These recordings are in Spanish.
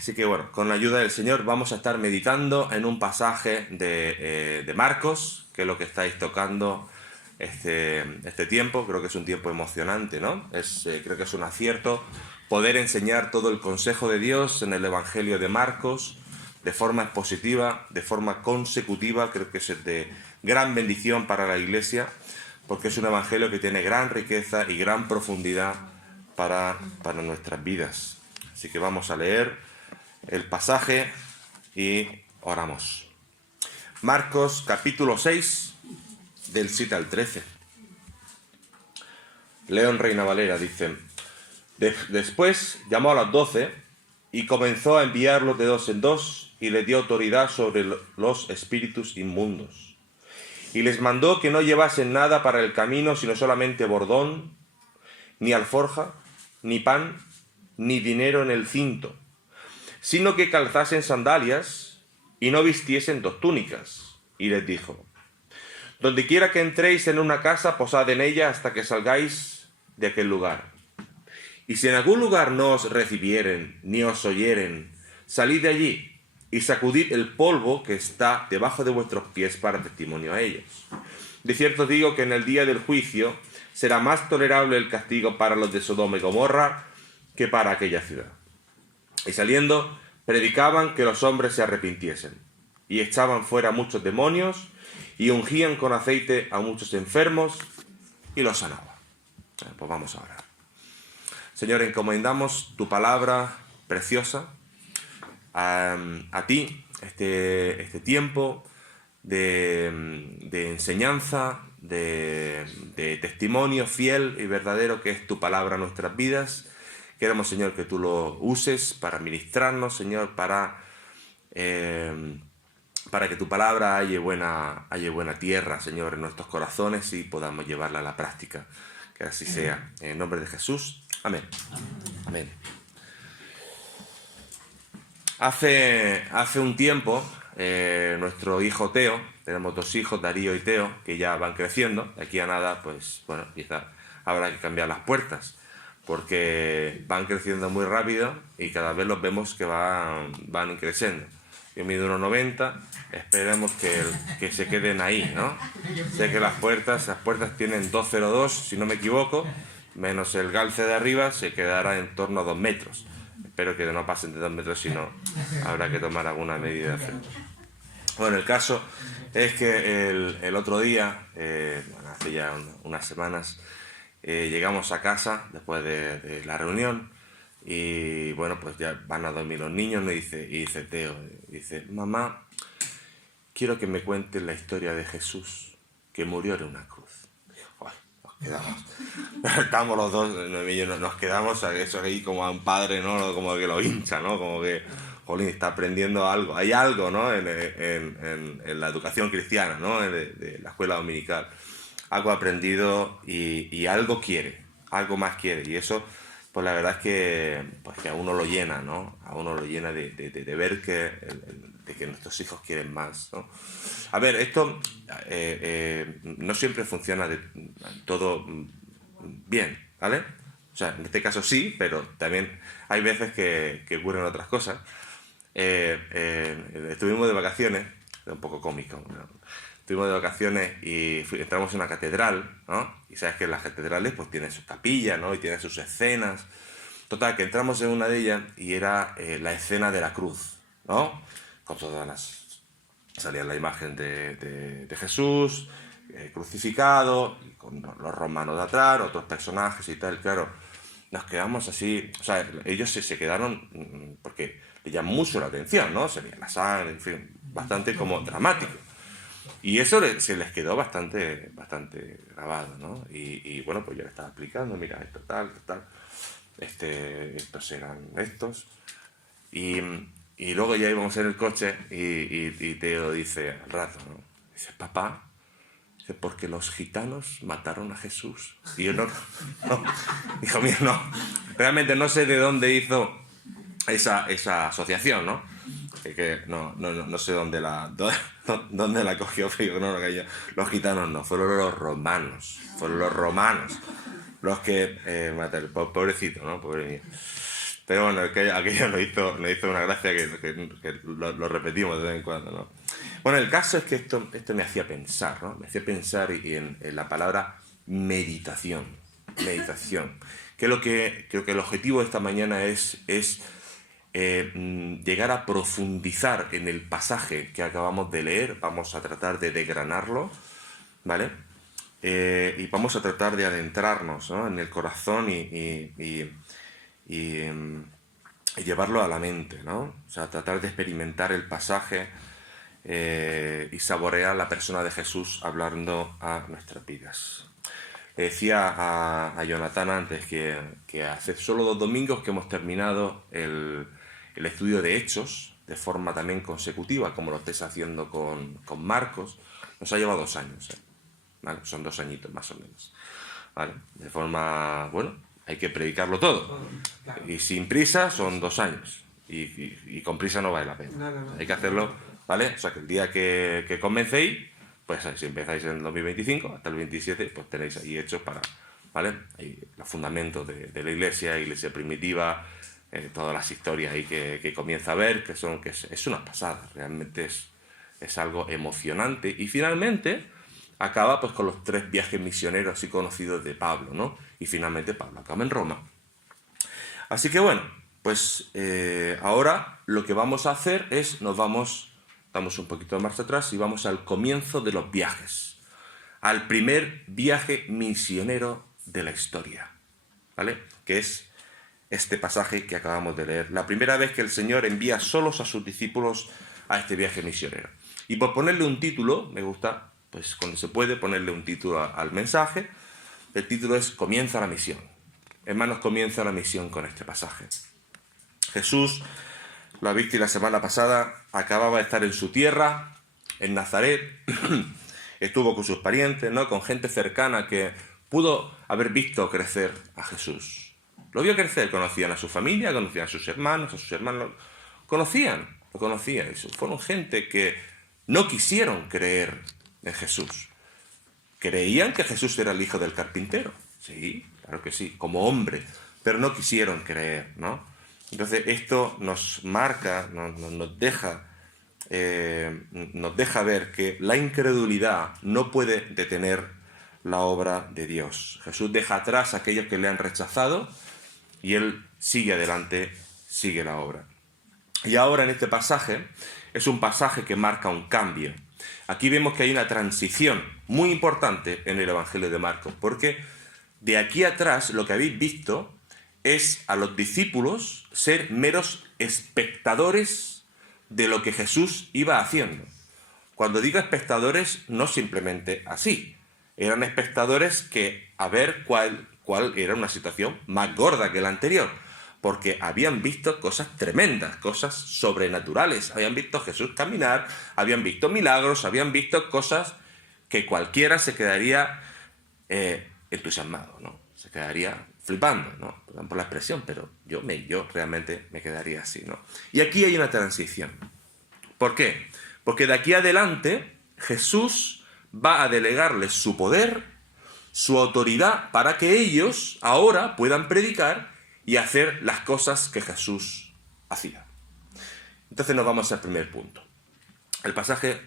Así que bueno, con la ayuda del Señor vamos a estar meditando en un pasaje de Marcos, que es lo que estáis tocando este tiempo. Creo que es un tiempo emocionante, ¿no? Creo que es un acierto poder enseñar todo el consejo de Dios en el Evangelio de Marcos de forma expositiva, de forma consecutiva. Creo que es de gran bendición para la Iglesia, porque es un Evangelio que tiene gran riqueza y gran profundidad para nuestras vidas. Así que vamos a leer el pasaje y oramos. Marcos capítulo 6, del 7 al 13. Leo en Reina Valera, dice: Después llamó a las 12 y comenzó a enviarlos de dos en dos, y les dio autoridad sobre los espíritus inmundos. Y les mandó que no llevasen nada para el camino, sino solamente bordón, ni alforja, ni pan, ni dinero en el cinto, sino que calzasen sandalias y no vistiesen dos túnicas. Y les dijo: Donde quiera que entréis en una casa, posad en ella hasta que salgáis de aquel lugar. Y si en algún lugar no os recibieren, ni os oyeren, salid de allí y sacudid el polvo que está debajo de vuestros pies para testimonio a ellos. De cierto digo que en el día del juicio será más tolerable el castigo para los de Sodoma y Gomorra que para aquella ciudad. Y saliendo, predicaban que los hombres se arrepintiesen, y echaban fuera muchos demonios, y ungían con aceite a muchos enfermos, y los sanaban. Pues vamos a orar. Señor, encomendamos tu palabra preciosa a ti, este tiempo de enseñanza, de testimonio fiel y verdadero que es tu palabra en nuestras vidas. Queremos, Señor, que tú lo uses para ministrarnos, Señor, para que tu palabra halle buena tierra, Señor, en nuestros corazones y podamos llevarla a la práctica. Que así sea. En nombre de Jesús. Amén. Amén. Hace un tiempo, nuestro hijo Teo, tenemos dos hijos, Darío y Teo, que ya van creciendo. De aquí a nada, pues, bueno, quizá habrá que cambiar las puertas, porque van creciendo muy rápido y cada vez los vemos que van creciendo. Yo mido 1,90, esperemos que se queden ahí, ¿no? Sé que las puertas tienen 2,02, si no me equivoco, menos el galce de arriba, se quedará en torno a 2 metros. Espero que no pasen de 2 metros, si no habrá que tomar alguna medida. Bueno, el caso es que el otro día, hace ya unas semanas, llegamos a casa después de la reunión y bueno, pues ya van a dormir los niños, y dice Teo, dice: Mamá, quiero que me cuentes la historia de Jesús, que murió en una cruz. Ay, nos quedamos, estamos los dos, nos quedamos eso ahí como a un padre, ¿no? Como que lo hincha, ¿no? Como que, jolín, está aprendiendo algo, hay algo, ¿no? En la educación cristiana, ¿no? De la escuela dominical. Algo aprendido y algo quiere, algo más quiere. Y eso, pues la verdad es que a uno lo llena, ¿no? A uno lo llena de ver que nuestros hijos quieren más, ¿no? A ver, esto no siempre funciona todo bien, ¿vale? O sea, en este caso sí, pero también hay veces que ocurren otras cosas. Estuvimos de vacaciones, es un poco cómico, ¿no? Estuvimos de vacaciones y entramos en una catedral, ¿no? Y sabes que las catedrales pues tienen sus capillas, ¿no? Y tienen sus escenas. Total, que entramos en una de ellas y era la escena de la cruz, ¿no? Con todas las... Salía la imagen de Jesús crucificado, con los romanos de atrás, otros personajes y tal. Claro, nos quedamos así... O sea, ellos se quedaron porque le llamó mucho la atención, ¿no? Se veía la sangre, en fin, bastante como dramático. Y eso se les quedó bastante grabado, ¿no? Y bueno, pues yo le estaba explicando: mira, esto tal, estos eran estos. Y luego ya íbamos en el coche y Teo dice al rato, ¿no? Dice: papá, dice, porque los gitanos mataron a Jesús. Y yo no, hijo mío, no. Realmente no sé de dónde hizo esa asociación, ¿no? Que no sé dónde la cogió, pero no lo cayó. Los gitanos no, fueron los romanos los que mataron, pobrecito, ¿no? Pobre mío. Pero bueno, aquello nos hizo una gracia que lo repetimos de vez en cuando, ¿no? Bueno, el caso es que esto me hacía pensar, ¿no? Me hacía pensar en la palabra meditación. Meditación. Creo que el objetivo de esta mañana es llegar a profundizar en el pasaje que acabamos de leer. Vamos a tratar de desgranarlo, ¿vale? Y vamos a tratar de adentrarnos, ¿no?, en el corazón y llevarlo a la mente, ¿no? O sea, tratar de experimentar el pasaje y saborear la persona de Jesús hablando a nuestras vidas. Le decía a Jonathan antes que hace solo 2 domingos que hemos terminado el estudio de Hechos de forma también consecutiva, como lo estáis haciendo con Marcos. Nos ha llevado 2 años, ¿vale? Son 2 añitos más o menos, ¿vale? De forma, bueno, hay que predicarlo todo. Y sin prisa son 2 años. Y con prisa no vale la pena. No. Hay que hacerlo, ¿vale? O sea, que el día que comencéis, pues si empezáis en el 2025, hasta el 27, pues tenéis ahí Hechos para, ¿vale? Ahí los fundamentos de la iglesia primitiva, todas las historias ahí que comienza a ver, que es una pasada. Realmente es algo emocionante. Y finalmente acaba pues con los 3 viajes misioneros así conocidos de Pablo, ¿no? Y finalmente Pablo acaba en Roma. Así que bueno, pues ahora lo que vamos a hacer es, damos un poquito de marcha atrás y vamos al comienzo de los viajes, al primer viaje misionero de la historia, ¿vale? Que es este pasaje que acabamos de leer, la primera vez que el Señor envía solos a sus discípulos a este viaje misionero. Y por ponerle un título, me gusta, pues cuando se puede ponerle un título al mensaje, el título es Comienza la misión. Hermanos, comienza la misión con este pasaje. Jesús, lo ha visto la semana pasada, acababa de estar en su tierra, en Nazaret, estuvo con sus parientes, ¿no?, con gente cercana que pudo haber visto crecer a Jesús. Lo vio crecer, conocían a su familia, conocían a sus hermanos, lo conocían. Fueron gente que no quisieron creer en Jesús. Creían que Jesús era el hijo del carpintero. Sí, claro que sí, como hombre, pero no quisieron creer, ¿no? Entonces esto nos marca, nos deja ver que la incredulidad no puede detener la obra de Dios. Jesús deja atrás a aquellos que le han rechazado y Él sigue adelante, sigue la obra. Y ahora en este pasaje, es un pasaje que marca un cambio. Aquí vemos que hay una transición muy importante en el Evangelio de Marcos, porque de aquí atrás lo que habéis visto es a los discípulos ser meros espectadores de lo que Jesús iba haciendo. Cuando digo espectadores, no simplemente así. Eran espectadores que a ver cuál era una situación más gorda que la anterior, porque habían visto cosas tremendas, cosas sobrenaturales. Habían visto a Jesús caminar, habían visto milagros, habían visto cosas que cualquiera se quedaría entusiasmado, ¿no? Se quedaría flipando, ¿no? Perdón por la expresión, pero yo realmente me quedaría así, ¿no? Y aquí hay una transición. ¿Por qué? Porque de aquí adelante Jesús va a delegarles su poder, su autoridad, para que ellos ahora puedan predicar y hacer las cosas que Jesús hacía. Entonces nos vamos al primer punto. El pasaje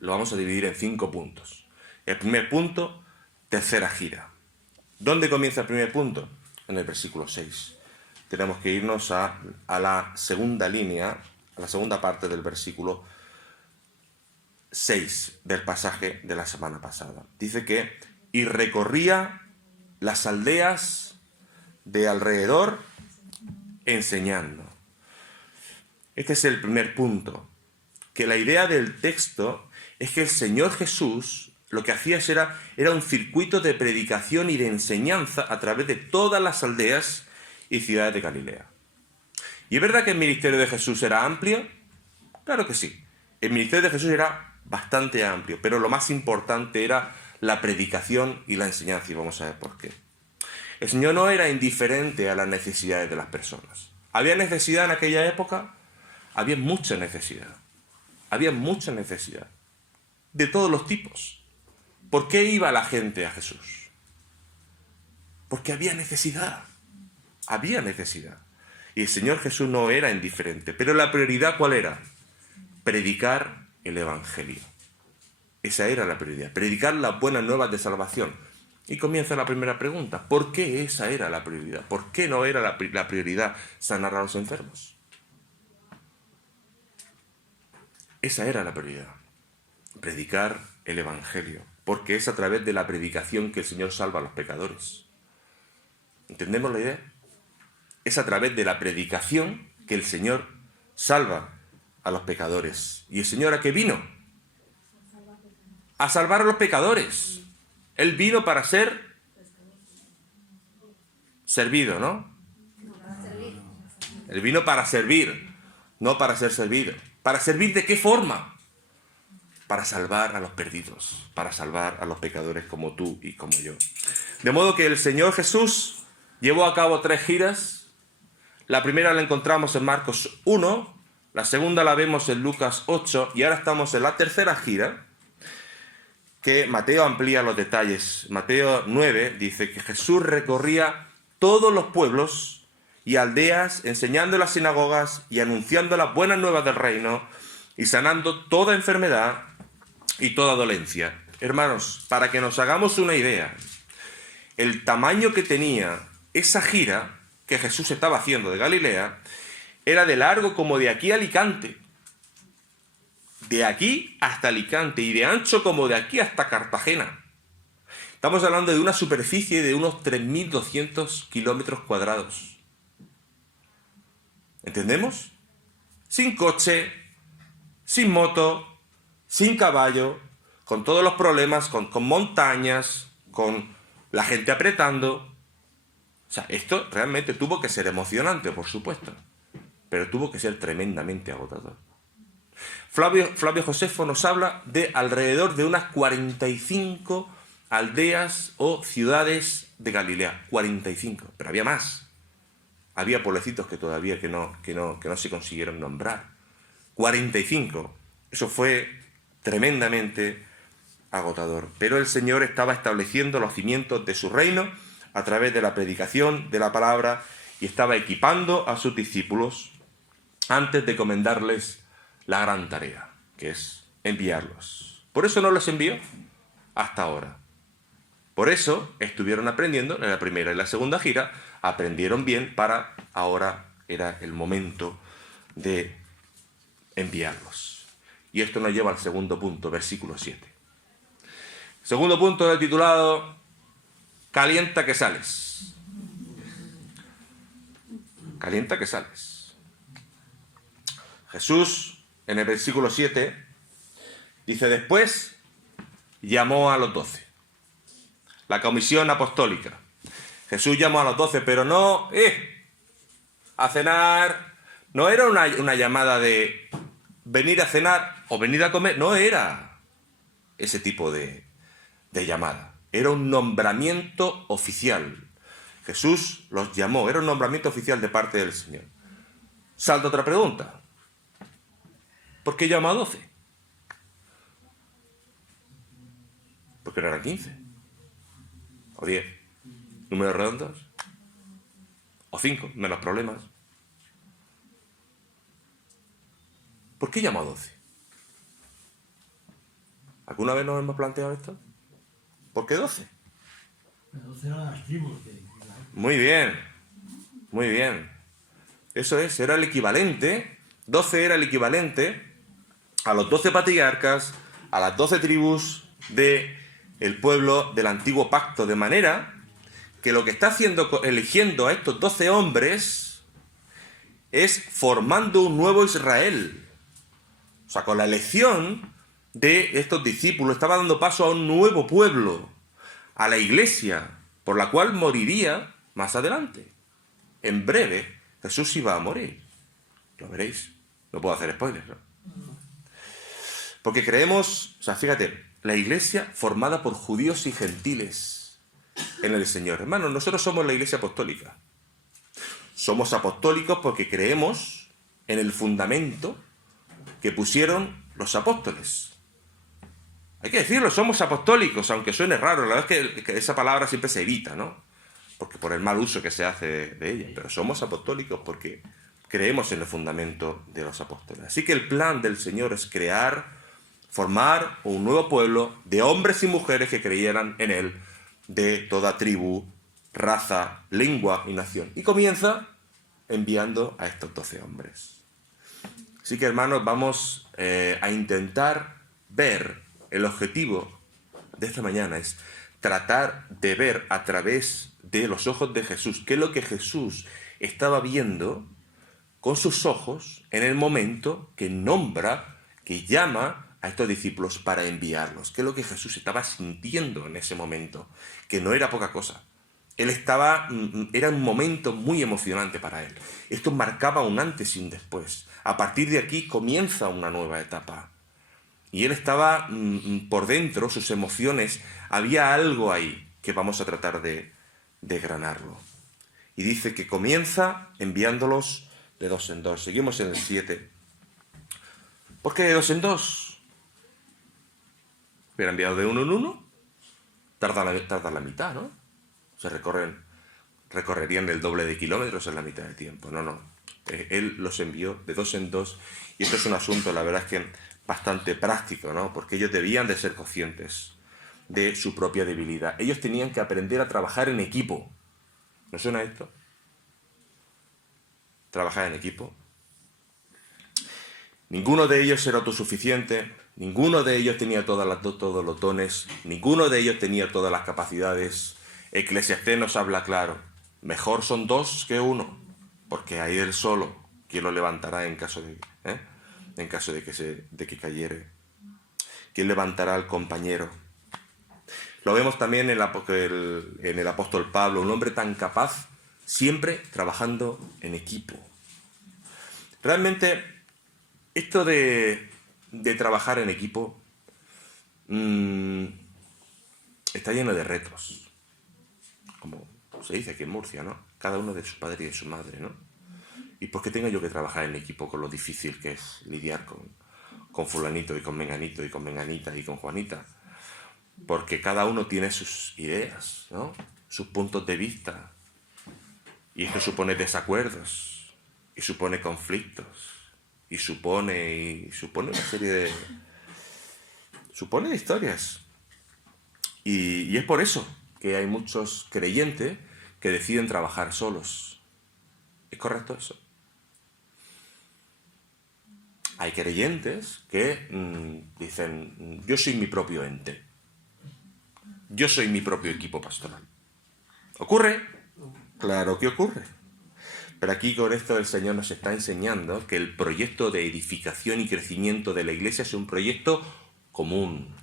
lo vamos a dividir en 5 puntos. El primer punto, tercera gira. ¿Dónde comienza el primer punto? En el versículo 6. Tenemos que irnos a la segunda línea, a la segunda parte del versículo 6 del pasaje de la semana pasada. Dice que, y recorría las aldeas de alrededor enseñando. Este es el primer punto. Que la idea del texto es que el Señor Jesús lo que hacía era un circuito de predicación y de enseñanza a través de todas las aldeas y ciudades de Galilea. ¿Y es verdad que el ministerio de Jesús era amplio? Claro que sí. El ministerio de Jesús era bastante amplio, pero lo más importante era la predicación y la enseñanza, y vamos a ver por qué. El Señor no era indiferente a las necesidades de las personas. ¿Había necesidad en aquella época? Había mucha necesidad. Había mucha necesidad. De todos los tipos. ¿Por qué iba la gente a Jesús? Porque había necesidad. Había necesidad. Y el Señor Jesús no era indiferente. Pero la prioridad, ¿cuál era? Predicar el Evangelio. Esa era la prioridad. Predicar las buenas nuevas de salvación. Y comienza la primera pregunta. ¿Por qué esa era la prioridad? ¿Por qué no era la prioridad sanar a los enfermos? Esa era la prioridad. Predicar el Evangelio. Porque es a través de la predicación que el Señor salva a los pecadores. ¿Entendemos la idea? Es a través de la predicación que el Señor salva a los pecadores. ¿Y el Señor a qué vino? A salvar a los pecadores. Él vino para ser servido, ¿no? Él vino para servir, no para ser servido. ¿Para servir de qué forma? Para salvar a los perdidos, para salvar a los pecadores como tú y como yo. De modo que el Señor Jesús llevó a cabo 3 giras. La primera la encontramos en Marcos 1, la segunda la vemos en Lucas 8 y ahora estamos en la tercera gira, que Mateo amplía los detalles. Mateo 9 dice que Jesús recorría todos los pueblos y aldeas, enseñando en las sinagogas y anunciando las buenas nuevas del reino y sanando toda enfermedad y toda dolencia. Hermanos, para que nos hagamos una idea, el tamaño que tenía esa gira que Jesús estaba haciendo de Galilea era de largo como de aquí a Alicante. De aquí hasta Alicante y de ancho como de aquí hasta Cartagena. Estamos hablando de una superficie de unos 3.200 kilómetros cuadrados. ¿Entendemos? Sin coche, sin moto, sin caballo, con todos los problemas, con montañas, con la gente apretando. O sea, esto realmente tuvo que ser emocionante, por supuesto, pero tuvo que ser tremendamente agotador. Flavio Josefo nos habla de alrededor de unas 45 aldeas o ciudades de Galilea. 45, pero había más. Había pueblecitos que todavía que no se consiguieron nombrar. 45. Eso fue tremendamente agotador. Pero el Señor estaba estableciendo los cimientos de su reino a través de la predicación de la palabra y estaba equipando a sus discípulos antes de encomendarles la gran tarea, que es enviarlos. Por eso no los envió hasta ahora. Por eso estuvieron aprendiendo en la primera y la segunda gira, aprendieron bien para ahora era el momento de enviarlos. Y esto nos lleva al segundo punto, versículo 7. Segundo punto titulado Calienta que sales. Calienta que sales. Jesús, en el versículo 7, dice: después llamó a los 12. La comisión apostólica. Jesús llamó a los 12, pero no a cenar. No era una llamada de venir a cenar o venir a comer. No era ese tipo de llamada. Era un nombramiento oficial. Jesús los llamó. Era un nombramiento oficial de parte del Señor. Salta otra pregunta. ¿Por qué llamó a 12? ¿Por qué no eran 15? ¿O 10? ¿Números redondos? ¿O 5? Menos problemas. ¿Por qué llamó a 12? ¿Alguna vez nos hemos planteado esto? ¿Por qué 12? 12 eran las tribus de Israel. Muy bien, muy bien. Eso es, era el equivalente. 12 era el equivalente a los 12 patriarcas, a las 12 tribus del pueblo del antiguo pacto, de manera que lo que está haciendo, eligiendo a estos 12 hombres, es formando un nuevo Israel. O sea, con la elección de estos discípulos estaba dando paso a un nuevo pueblo, a la iglesia, por la cual moriría más adelante. En breve, Jesús iba a morir. Lo veréis. No puedo hacer spoilers, ¿no? Porque creemos, o sea, fíjate, la iglesia formada por judíos y gentiles en el Señor. Hermanos, nosotros somos la iglesia apostólica. Somos apostólicos porque creemos en el fundamento que pusieron los apóstoles. Hay que decirlo, somos apostólicos, aunque suene raro. La verdad es que esa palabra siempre se evita, ¿no? porque por el mal uso que se hace de ella, pero somos apostólicos porque creemos en el fundamento de los apóstoles. Así que el plan del Señor es formar un nuevo pueblo de hombres y mujeres que creyeran en Él, de toda tribu, raza, lengua y nación. Y comienza enviando a estos 12 hombres. Así que, hermanos, vamos a intentar ver el objetivo de esta mañana, es tratar de ver a través de los ojos de Jesús qué es lo que Jesús estaba viendo con sus ojos en el momento que nombra, que llama a estos discípulos para enviarlos. ¿Qué es lo que Jesús estaba sintiendo en ese momento? Que no era poca cosa. Era un momento muy emocionante para él. Esto marcaba un antes y un después. A partir de aquí comienza una nueva etapa. Y él estaba por dentro, sus emociones, había algo ahí que vamos a tratar de desgranarlo. Y dice que comienza enviándolos de 2 en 2. Seguimos en el 7. ¿Por qué de 2 en 2? Hubiera enviado de 1 en 1. Tarda la mitad, ¿no? Se recorrerían el doble de kilómetros en la mitad de tiempo. No. Él los envió de 2 en 2. Y esto es un asunto, la verdad es que bastante práctico, ¿no? Porque ellos debían de ser conscientes de su propia debilidad. Ellos tenían que aprender a trabajar en equipo. ¿No suena esto? Trabajar en equipo. Ninguno de ellos era autosuficiente, ninguno de ellos tenía todos los dones, ninguno de ellos tenía todas las capacidades. Eclesiastés nos habla claro, mejor son 2 que 1, porque hay él solo quien lo levantará en caso de que cayere. ¿Quién levantará al compañero? Lo vemos también en el apóstol Pablo, un hombre tan capaz, siempre trabajando en equipo. Realmente, esto de trabajar en equipo está lleno de retos, como se dice aquí en Murcia, ¿no? Cada uno de su padre y de su madre, ¿no? ¿Y por qué tengo yo que trabajar en equipo con lo difícil que es lidiar con fulanito y con menganito y con menganita y con Juanita? Porque cada uno tiene sus ideas, ¿no? Sus puntos de vista. Y esto supone desacuerdos, y supone conflictos, y supone una serie de... supone historias. Y es por eso que hay muchos creyentes que deciden trabajar solos. ¿Es correcto eso? Hay creyentes que dicen, yo soy mi propio ente. Yo soy mi propio equipo pastoral. ¿Ocurre? Claro que ocurre. Pero aquí con esto el Señor nos está enseñando que el proyecto de edificación y crecimiento de la Iglesia es un proyecto común.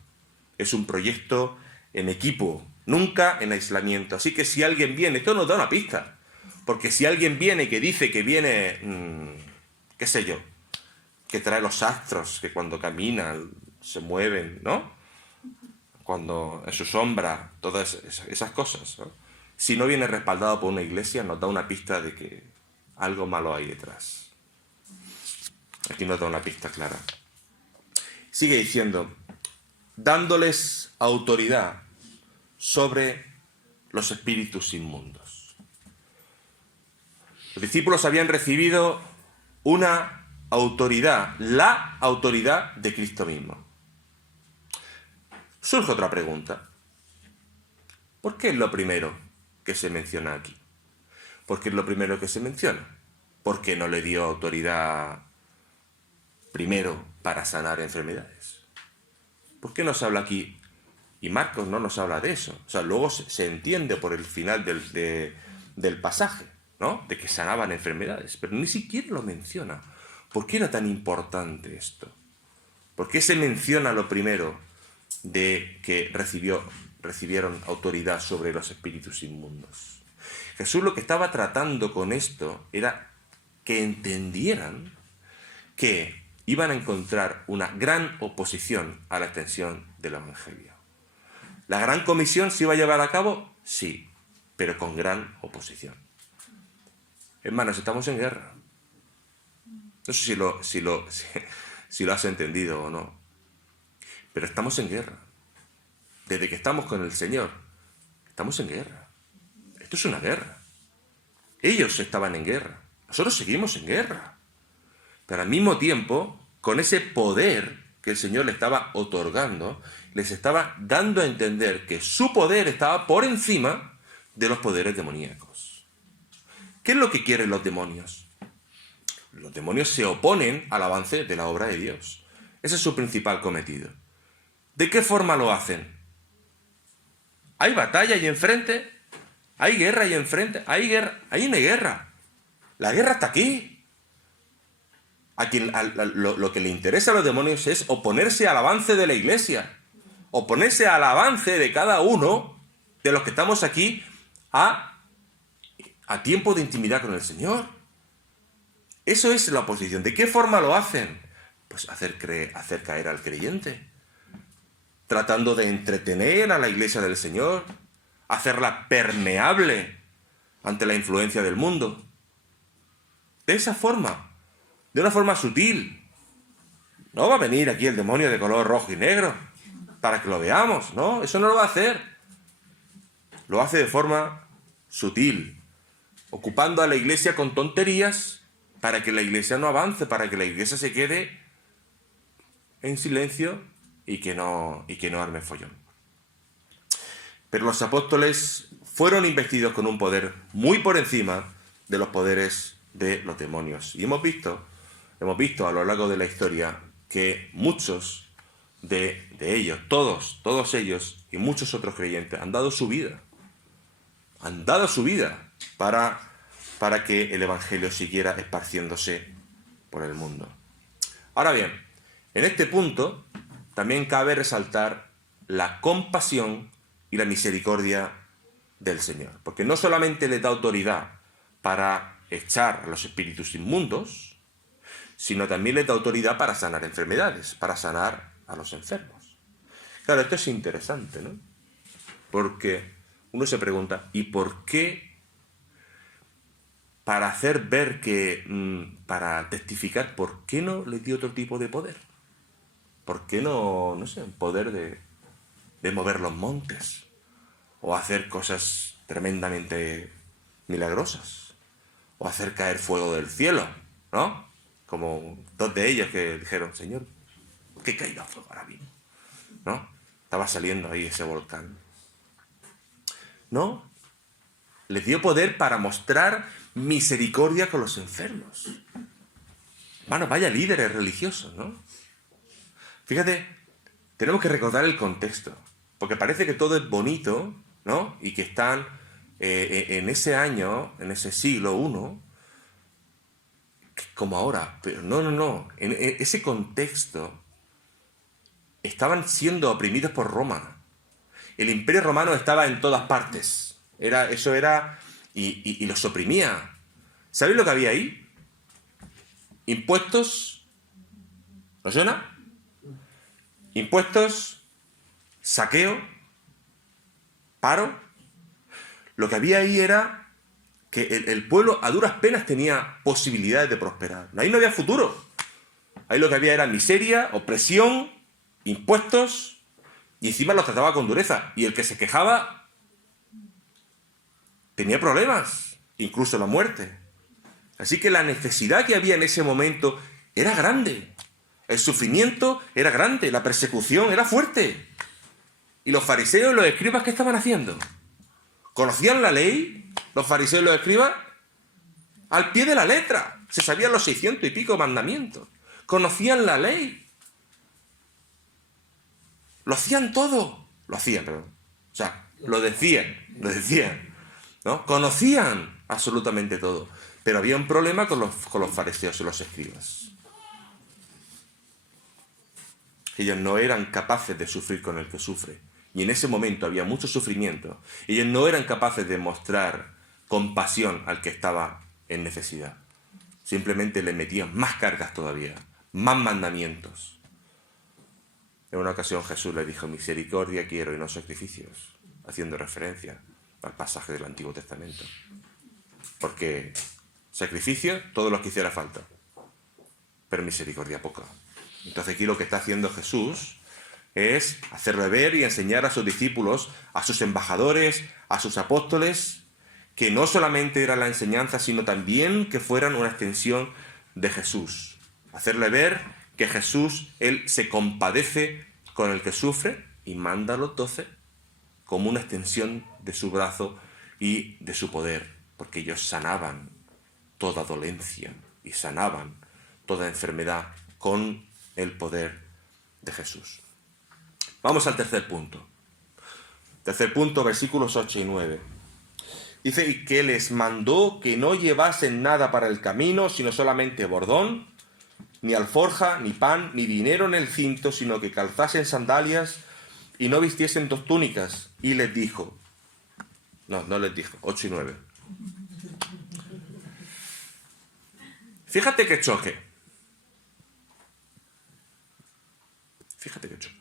Es un proyecto en equipo, nunca en aislamiento. Así que si alguien viene, esto nos da una pista. Porque si alguien viene que dice que viene, qué sé yo, que trae los astros, que cuando caminan se mueven, ¿no? Cuando en su sombra, todas esas cosas, ¿no? Si no viene respaldado por una iglesia, nos da una pista de que algo malo hay detrás. Aquí nos da una pista clara. Sigue diciendo, dándoles autoridad sobre los espíritus inmundos. Los discípulos habían recibido una autoridad, la autoridad de Cristo mismo. Surge otra pregunta. ¿Por qué es lo primero que se menciona aquí? ¿Por qué es lo primero que se menciona? ¿Por qué no le dio autoridad primero para sanar enfermedades? ¿Por qué nos habla aquí? Y Marcos no nos habla de eso. O sea, luego se entiende por el final del pasaje, ¿no? De que sanaban enfermedades, pero ni siquiera lo menciona. ¿Por qué era tan importante esto? ¿Por qué se menciona lo primero de que recibieron autoridad sobre los espíritus inmundos? Jesús lo que estaba tratando con esto era que entendieran que iban a encontrar una gran oposición a la extensión del Evangelio. ¿La gran comisión se iba a llevar a cabo? Sí, pero con gran oposición. Hermanos, estamos en guerra. No sé si lo has entendido o no, pero estamos en guerra. Desde que estamos con el Señor, estamos en guerra. Esto es una guerra. Ellos estaban en guerra. Nosotros seguimos en guerra. Pero al mismo tiempo, con ese poder que el Señor le estaba otorgando, les estaba dando a entender que su poder estaba por encima de los poderes demoníacos. ¿Qué es lo que quieren los demonios? Los demonios se oponen al avance de la obra de Dios. Ese es su principal cometido. ¿De qué forma lo hacen? ¿Hay batalla ahí enfrente? ¿Hay guerra ahí enfrente? Hay una guerra. La guerra está aquí. Lo que le interesa a los demonios es oponerse al avance de la iglesia, oponerse al avance de cada uno de los que estamos aquí a tiempo de intimidad con el Señor. Eso es la oposición. ¿De qué forma lo hacen? Pues hacer caer al creyente, tratando de entretener a la iglesia del Señor, hacerla permeable ante la influencia del mundo. De esa forma. De una forma sutil. No va a venir aquí el demonio de color rojo y negro para que lo veamos, ¿no? Eso no lo va a hacer. Lo hace de forma sutil, ocupando a la iglesia con tonterías para que la iglesia no avance, para que la iglesia se quede en silencio y que no arme follón. Pero los apóstoles fueron investidos con un poder muy por encima de los poderes de los demonios. Y hemos visto a lo largo de la historia que muchos de ellos, todos ellos y muchos otros creyentes han dado su vida para que el Evangelio siguiera esparciéndose por el mundo. Ahora bien, en este punto también cabe resaltar la compasión y la misericordia del Señor, porque no solamente le da autoridad para echar a los espíritus inmundos, sino también les da autoridad para sanar enfermedades, para sanar a los enfermos. Claro, esto es interesante, ¿no? Porque uno se pregunta, ¿y por qué para hacer ver que, para testificar, por qué no le dio otro tipo de poder? ¿Por qué no sé, el poder de mover los montes? O hacer cosas tremendamente milagrosas. O hacer caer fuego del cielo, ¿no? Como dos de ellos que dijeron, Señor, que caiga fuego ahora mismo, ¿no? Estaba saliendo ahí ese volcán. No, les dio poder para mostrar misericordia con los enfermos. Bueno, vaya líderes religiosos, ¿no? Fíjate, tenemos que recordar el contexto, porque parece que todo es bonito, ¿no? Y que están en ese año, en ese siglo I, como ahora, pero no. En ese contexto estaban siendo oprimidos por Roma. El Imperio Romano estaba en todas partes. Y los oprimía. ¿Sabéis lo que había ahí? Impuestos. ¿Os suena? Impuestos, saqueo, paro. Lo que había ahí era que el pueblo a duras penas tenía posibilidades de prosperar. Ahí no había futuro. Ahí lo que había era miseria, opresión, impuestos, y encima los trataba con dureza. Y el que se quejaba tenía problemas, incluso la muerte. Así que la necesidad que había en ese momento era grande. El sufrimiento era grande, la persecución era fuerte. ¿Y los fariseos y los escribas qué estaban haciendo? ¿Conocían la ley? Los fariseos y los escribas, al pie de la letra, se sabían los 600 y pico mandamientos, conocían la ley, lo hacían todo, lo decían, ¿no? Conocían absolutamente todo, pero había un problema con los fariseos y los escribas. Ellos no eran capaces de sufrir con el que sufre, y en ese momento había mucho sufrimiento. Ellos no eran capaces de mostrar compasión al que estaba en necesidad. Simplemente le metían más cargas todavía, más mandamientos. En una ocasión Jesús le dijo, misericordia quiero y no sacrificios, haciendo referencia al pasaje del Antiguo Testamento. Porque sacrificio, todos los que hiciera falta, pero misericordia poca. Entonces aquí lo que está haciendo Jesús es hacerle ver y enseñar a sus discípulos, a sus embajadores, a sus apóstoles, que no solamente era la enseñanza, sino también que fueran una extensión de Jesús. Hacerle ver que Jesús, Él se compadece con el que sufre y manda a los 12 como una extensión de su brazo y de su poder, porque ellos sanaban toda dolencia y sanaban toda enfermedad con el poder de Jesús. Vamos al tercer punto. Tercer punto, versículos 8 y 9. Dice que les mandó que no llevasen nada para el camino, sino solamente bordón, ni alforja, ni pan, ni dinero en el cinto, sino que calzasen sandalias y no vistiesen 2 túnicas. Y les dijo, no les dijo, 8 y 9. Fíjate qué choque. Fíjate qué choque.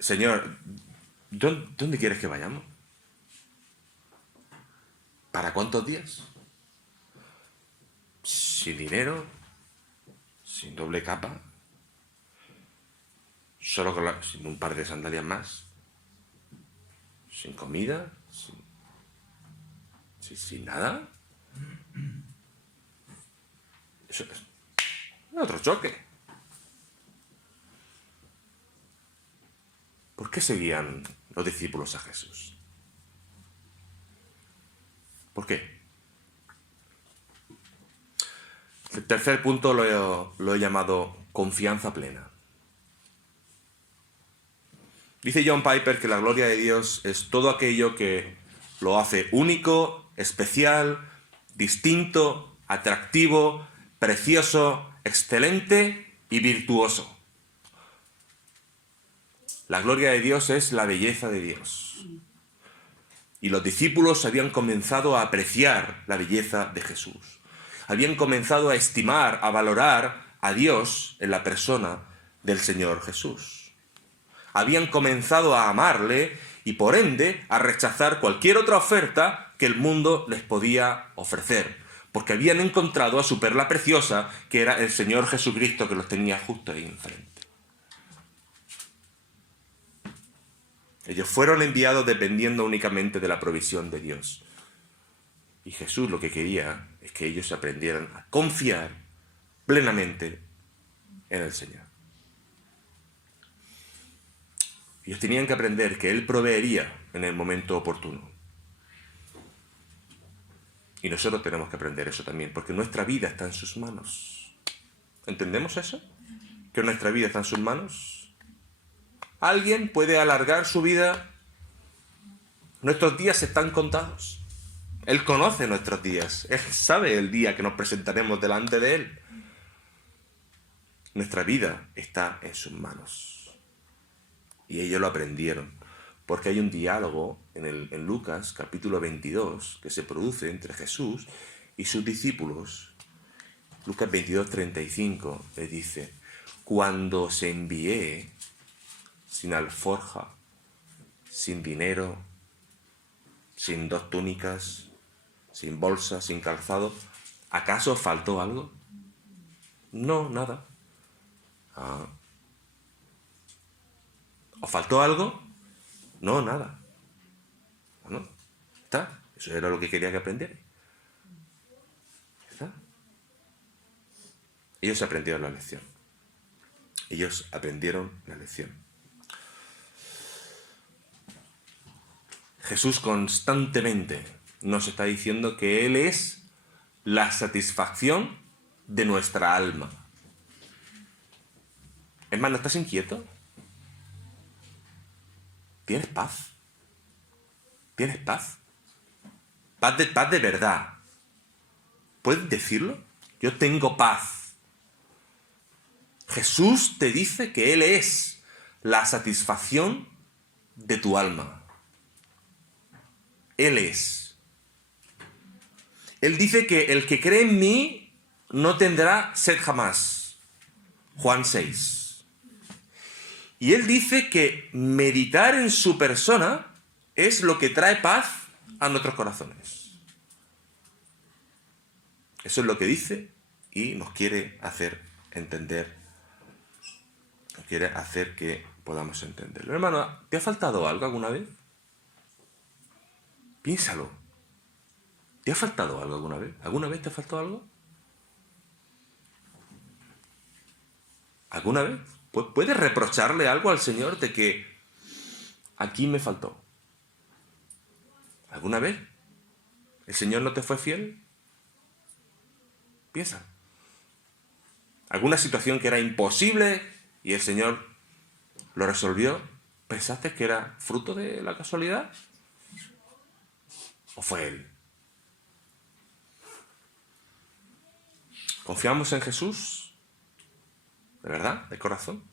Señor, ¿dónde quieres que vayamos? ¿Para cuántos días? Sin dinero, sin doble capa, solo sin un par de sandalias más, sin comida, sin nada. Eso es otro choque. ¿Por qué seguían los discípulos a Jesús? ¿Por qué? El tercer punto lo he llamado confianza plena. Dice John Piper que la gloria de Dios es todo aquello que lo hace único, especial, distinto, atractivo, precioso, excelente y virtuoso. La gloria de Dios es la belleza de Dios. Y los discípulos habían comenzado a apreciar la belleza de Jesús. Habían comenzado a estimar, a valorar a Dios en la persona del Señor Jesús. Habían comenzado a amarle y por ende a rechazar cualquier otra oferta que el mundo les podía ofrecer, porque habían encontrado a su perla preciosa, que era el Señor Jesucristo, que los tenía justo ahí enfrente. Ellos fueron enviados dependiendo únicamente de la provisión de Dios. Y Jesús lo que quería es que ellos aprendieran a confiar plenamente en el Señor. Ellos tenían que aprender que Él proveería en el momento oportuno. Y nosotros tenemos que aprender eso también, porque nuestra vida está en sus manos. ¿Entendemos eso? ¿Que nuestra vida está en sus manos? ¿Alguien puede alargar su vida? Nuestros días están contados. Él conoce nuestros días. Él sabe el día que nos presentaremos delante de Él. Nuestra vida está en sus manos. Y ellos lo aprendieron. Porque hay un diálogo en Lucas, capítulo 22, que se produce entre Jesús y sus discípulos. Lucas 22, 35, le dice: cuando os envié sin alforja, sin dinero, sin 2 túnicas, sin bolsa, sin calzado, ¿acaso os faltó algo? No, nada. ¿Os faltó algo? No, nada. Bueno, está. Eso era lo que quería que aprendiera. ¿Está? Ellos aprendieron la lección. Ellos aprendieron la lección. Jesús constantemente nos está diciendo que Él es la satisfacción de nuestra alma. Hermano, ¿estás inquieto? ¿Tienes paz? ¿Tienes paz? Paz de verdad. ¿Puedes decirlo? Yo tengo paz. Jesús te dice que Él es la satisfacción de tu alma. Él es. Él dice que el que cree en mí no tendrá sed jamás. Juan 6. Y Él dice que meditar en su persona es lo que trae paz a nuestros corazones. Eso es lo que dice y nos quiere hacer entender. Nos quiere hacer que podamos entenderlo. Hermano, ¿te ha faltado algo alguna vez? Piénsalo. ¿Te ha faltado algo alguna vez? ¿Alguna vez te ha faltado algo? ¿Alguna vez? ¿Puedes reprocharle algo al Señor de que aquí me faltó? ¿Alguna vez? ¿El Señor no te fue fiel? Piensa. ¿Alguna situación que era imposible y el Señor lo resolvió? ¿Pensaste que era fruto de la casualidad? ¿O fue Él? ¿Confiamos en Jesús? ¿De verdad? ¿De corazón?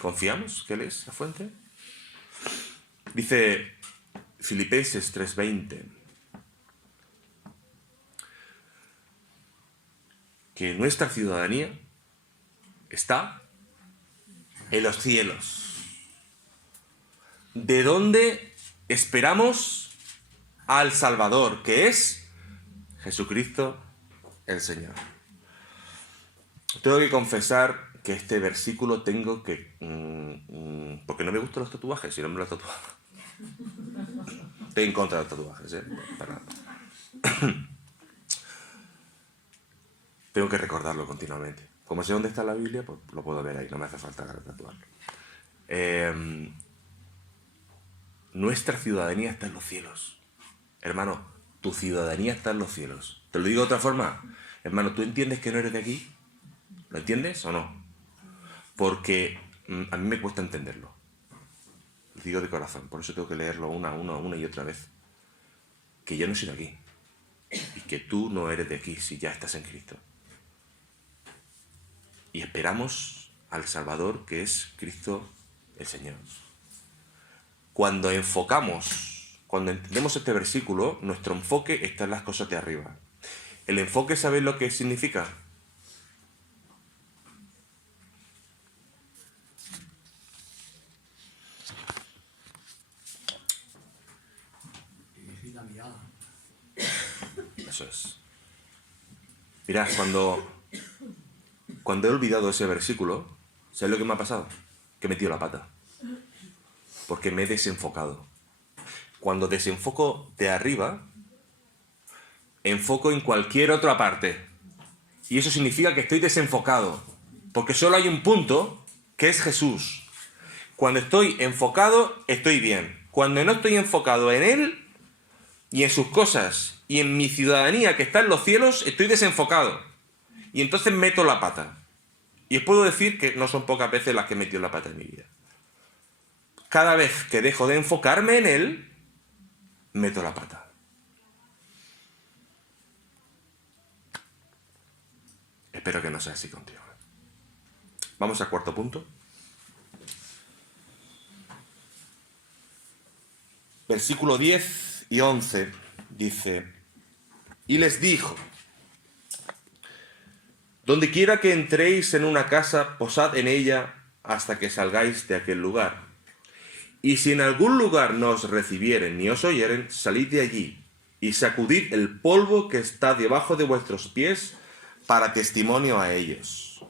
¿Confiamos que Él es la fuente? Dice Filipenses 3:20 que nuestra ciudadanía está en los cielos, de donde esperamos al Salvador, que es Jesucristo el Señor. Tengo que confesar que este versículo tengo que... porque no me gustan los tatuajes, si no me los tatuaba. Estoy en contra de los tatuajes, para nada. Tengo que recordarlo continuamente. Como sé dónde está la Biblia, pues lo puedo ver ahí, no me hace falta tatuarlo. Nuestra ciudadanía está en los cielos. Hermano, tu ciudadanía está en los cielos. Te lo digo de otra forma. Hermano, ¿tú entiendes que no eres de aquí? ¿Lo entiendes o no? Porque a mí me cuesta entenderlo. Lo digo de corazón, por eso tengo que leerlo una y otra vez. Que yo no soy de aquí. Y que tú no eres de aquí si ya estás en Cristo. Y esperamos al Salvador, que es Cristo el Señor. Cuando entendemos este versículo, nuestro enfoque está en las cosas de arriba. El enfoque, ¿sabéis lo que significa? Dirigir la mirada. Eso es. Mirad, cuando he olvidado ese versículo, ¿sabes lo que me ha pasado? Que he metido la pata. Porque me he desenfocado. Cuando desenfoco de arriba, enfoco en cualquier otra parte. Y eso significa que estoy desenfocado. Porque solo hay un punto, que es Jesús. Cuando estoy enfocado, estoy bien. Cuando no estoy enfocado en Él y en sus cosas y en mi ciudadanía que está en los cielos, estoy desenfocado. Y entonces meto la pata. Y os puedo decir que no son pocas veces las que he metido la pata en mi vida. Cada vez que dejo de enfocarme en Él, meto la pata. Espero que no sea así contigo. Vamos al cuarto punto. Versículo 10 y 11 dice: y les dijo: donde quiera que entréis en una casa, posad en ella hasta que salgáis de aquel lugar. Y si en algún lugar no os recibieren ni os oyeren, salid de allí y sacudid el polvo que está debajo de vuestros pies para testimonio a ellos.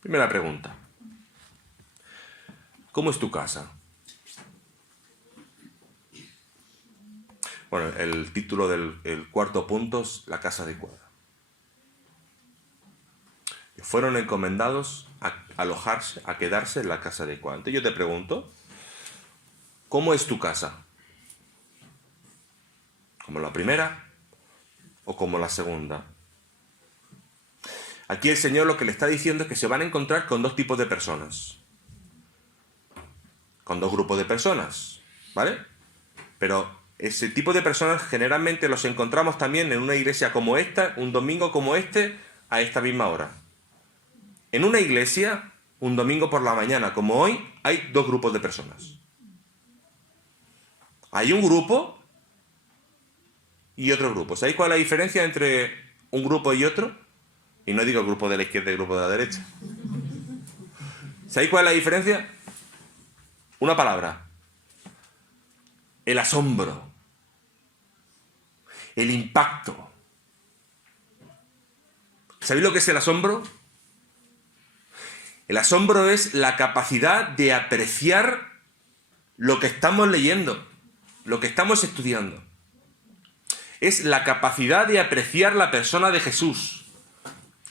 Primera pregunta. ¿Cómo es tu casa? Bueno, el título del cuarto punto es la casa adecuada. Fueron encomendados a alojarse, a quedarse en la casa adecuada. Entonces yo te pregunto, ¿cómo es tu casa? ¿Como la primera o como la segunda? Aquí el Señor lo que le está diciendo es que se van a encontrar con dos tipos de personas. Con dos grupos de personas, ¿vale? Pero ese tipo de personas generalmente los encontramos también en una iglesia como esta, un domingo como este, a esta misma hora. En una iglesia, un domingo por la mañana como hoy, hay dos grupos de personas. Hay un grupo y otro grupo. ¿Sabéis cuál es la diferencia entre un grupo y otro? Y no digo grupo de la izquierda y grupo de la derecha. ¿Sabéis cuál es la diferencia? Una palabra. El asombro. El impacto. ¿Sabéis lo que es el asombro? El asombro es la capacidad de apreciar lo que estamos leyendo, lo que estamos estudiando. Es la capacidad de apreciar la persona de Jesús.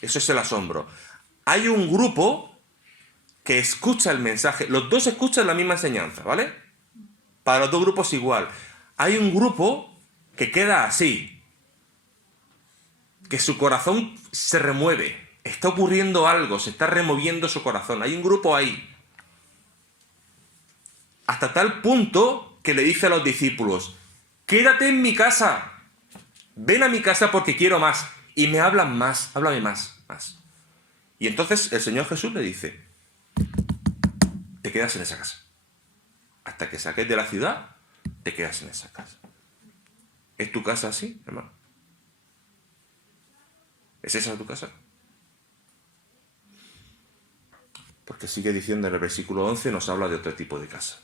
Eso es el asombro. Hay un grupo que escucha el mensaje. Los dos escuchan la misma enseñanza, ¿vale? Para los dos grupos igual. Hay un grupo que queda así. Que su corazón se remueve. Está ocurriendo algo, se está removiendo su corazón. Hay un grupo ahí. Hasta tal punto que le dice a los discípulos, quédate en mi casa. Ven a mi casa porque quiero más. Y me hablan más, háblame más. Y entonces el Señor Jesús le dice, te quedas en esa casa. Hasta que saques de la ciudad, te quedas en esa casa. ¿Es tu casa así, hermano? ¿Es esa tu casa? Porque sigue diciendo en el versículo 11, nos habla de otro tipo de casa.